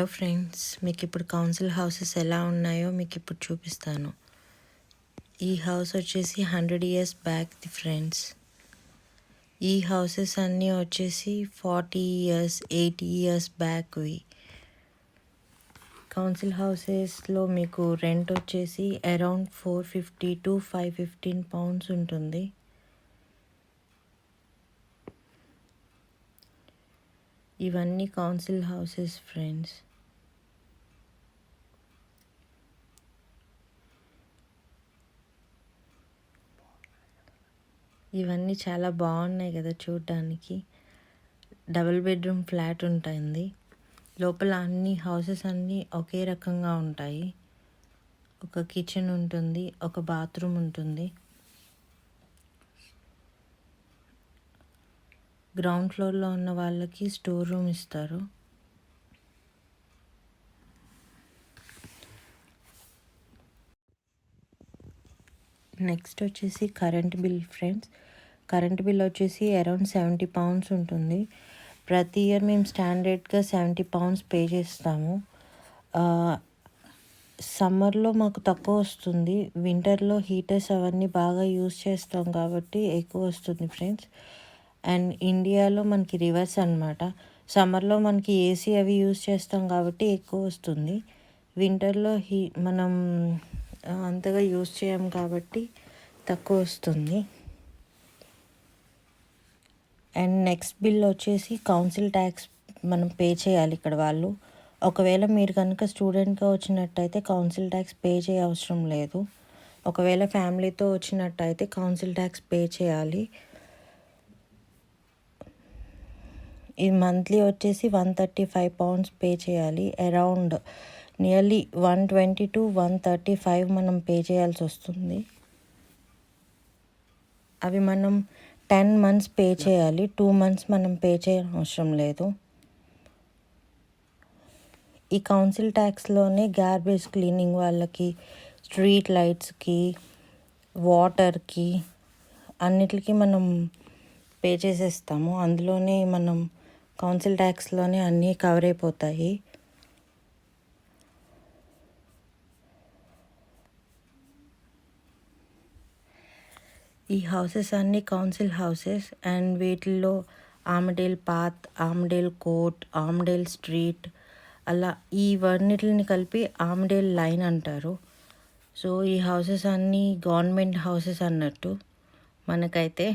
Hello friends, మీకు ఇప్పుడు council houses ఎలా ఉన్నాయో మీకు ఇప్పుడు చూపిస్తాను. ఈ హౌస్ వచ్చేసి 100 years బ్యాక్ది ఫ్రెండ్స్. ఈ హౌసెస్ అన్నీ వచ్చేసి 40 years 80 years బ్యాక్వి. కౌన్సిల్ హౌసెస్లో మీకు రెంట్ వచ్చేసి అరౌండ్ 450 to 515 pounds ఉంటుంది. ఇవన్నీ కౌన్సిల్ హౌసెస్ ఫ్రెండ్స్. ఇవన్నీ చాలా బాగున్నాయి కదా చూడడానికి. డబుల్ బెడ్రూమ్ ఫ్లాట్ ఉంటుంది. లోపల అన్ని హౌసెస్ అన్నీ ఒకే రకంగా ఉంటాయి. ఒక కిచెన్ ఉంటుంది, ఒక బాత్రూమ్ ఉంటుంది. గ్రౌండ్ ఫ్లోర్లో ఉన్న వాళ్ళకి స్టోర్ రూమ్ ఇస్తారు. నెక్స్ట్ వచ్చేసి current bill friends. Current bill వచ్చేసి అరౌండ్ 70 pounds ఉంటుంది. ప్రతి ఇయర్ మేము స్టాండర్డ్గా 70 pounds పే చేస్తాము. సమ్మర్లో మాకు తక్కువ వస్తుంది. వింటర్లో హీటర్స్ అవన్నీ బాగా యూస్ చేస్తాం కాబట్టి ఎక్కువ వస్తుంది ఫ్రెండ్స్. అండ్ ఇండియాలో మనకి రివర్స్ అనమాట. సమ్మర్లో మనకి ఏసీ అవి యూస్ చేస్తాం కాబట్టి ఎక్కువ వస్తుంది. వింటర్లో మనం అంతగా యూస్ చేయం కాబట్టి తక్కువ వస్తుంది. అండ్ నెక్స్ట్ బిల్ వచ్చేసి కౌన్సిల్ ట్యాక్స్ మనం పే చేయాలి ఇక్కడ వాళ్ళు. ఒకవేళ మీరు కనుక స్టూడెంట్గా వచ్చినట్టయితే కౌన్సిల్ ట్యాక్స్ పే చేయ అవసరం లేదు. ఒకవేళ ఫ్యామిలీతో వచ్చినట్టయితే కౌన్సిల్ ట్యాక్స్ పే చేయాలి. ఇది మంత్లీ వచ్చేసి 135 pounds పే చేయాలి. అరౌండ్ నియర్లీ 120 to 135 మనం పే చేయాల్సి వస్తుంది. అవి మనం 10 months పే చేయాలి. 2 months మనం పే చేయడం అవసరం లేదు. ఈ కౌన్సిల్ ట్యాక్స్లోనే గార్బేజ్ క్లీనింగ్ వాళ్ళకి, స్ట్రీట్ లైట్స్కి, వాటర్కి అన్నిటికీ మనం పే చేసేస్తాము. అందులోనే మనం కౌన్సిల్ ట్యాక్స్లోనే అన్నీ కవర్ అయిపోతాయి. ఈ హౌసెస్ అన్నీ కౌన్సిల్ హౌసెస్. అండ్ వీటిల్లో ఆమ్డేల్ పాత్, ఆమ్డేల్ కోర్ట్, ఆమ్డేల్ స్ట్రీట్ అలా ఇవన్నిటిని కలిపి ఆమ్డేల్ లైన్ అంటారు. సో ఈ హౌసెస్ అన్నీ గవర్నమెంట్ హౌసెస్ అన్నట్టు మనకైతే.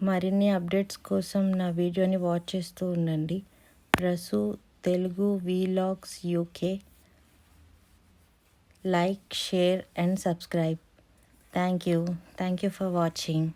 మరిన్ని అప్డేట్స్ కోసం నా వీడియోని వాచ్ చేస్తూ ఉండండి. ప్రసు Telugu vlogs UK. Like, share and subscribe. Thank you. Thank you for watching.